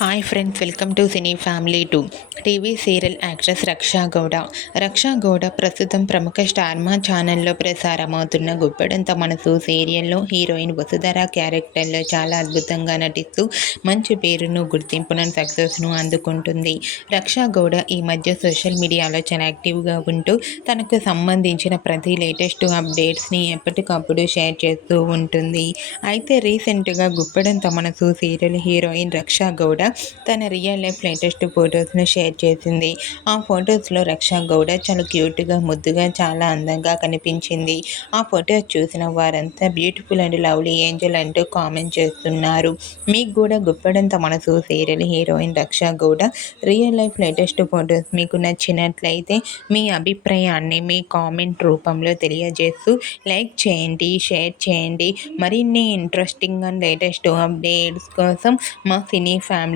Hi friends welcome to cine family to TV serial actress Raksha Gowda Raksha Gowda ప్రస్తుతం ప్రముఖ స్టార్మా ఛానల్లో ప్రసారమవుతున్న గుప్పెడంత మనసు సీరియల్లో హీరోయిన్ వసుధర క్యారెక్టర్లో చాలా అద్భుతంగా నటిస్తూ మంచి పేరును గుర్తింపును సక్సెస్ను అందుకుంటుంది. రక్షా గౌడ ఈ మధ్య సోషల్ మీడియాలో చాలా యాక్టివ్గా ఉంటూ తనకు సంబంధించిన ప్రతి లేటెస్ట్ అప్డేట్స్ని ఎప్పటికప్పుడు షేర్ చేస్తూ ఉంటుంది. అయితే రీసెంట్గా గుప్పెడంత మనసు సీరియల్ హీరోయిన్ రక్షా గౌడ తన రియల్ లైఫ్ లేటెస్ట్ ఫొటోస్ను షేర్ చేసింది. ఆ ఫొటోస్లో రక్ష గౌడ చాలా క్యూట్గా ముద్దుగా చాలా అందంగా కనిపించింది. ఆ ఫొటోస్ చూసిన వారంతా బ్యూటిఫుల్ అండ్ లవ్లీ ఏంజల్ అంటూ కామెంట్ చేస్తున్నారు. మీకు కూడా గుప్పడంత మనసు serial heroine Raksha Gowda real life latest photos మీకు నచ్చినట్లయితే మీ అభిప్రాయాన్ని మీ కామెంట్ రూపంలో తెలియజేస్తూ లైక్ చేయండి షేర్ చేయండి. మరిన్ని ఇంట్రెస్టింగ్ అండ్ లేటెస్ట్ అప్డేట్స్ కోసం మా సినీ ఫ్యామిలీ